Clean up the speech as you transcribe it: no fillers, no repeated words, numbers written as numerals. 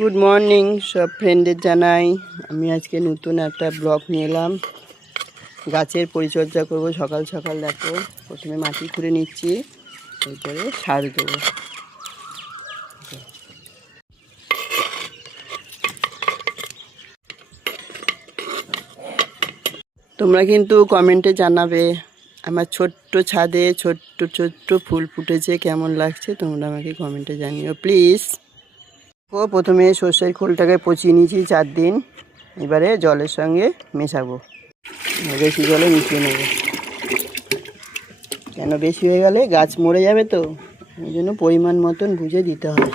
Good morning সব ফ্রেন্ডদের জানাই। আমি আজকে নতুন একটা ব্লগ নিয়ে এলাম। গাছের পরিচর্যা করব সকাল সকাল। দেখো, প্রথমে মাটি খুঁড়ে নিচ্ছি, এরপরে সার দেবো। তোমরা কিন্তু কমেন্টে জানাবে আমার ছোট্ট ছাদে ছোট্ট ছোট্ট ফুল ফুটেছে, কেমন লাগছে তোমরা আমাকে কমেন্টে জানিও প্লিজ। প্রথমে সর্ষের খোলটাকে পচিয়ে নিয়েছি 4 দিন, এবারে জলের সঙ্গে মেশাবো, বেশি জলে মিশিয়ে নেব, কেন বেশি হয়ে গেলে গাছ মরে যাবে, তো এই জন্য পরিমাণ মতন বুঝে দিতে হয়।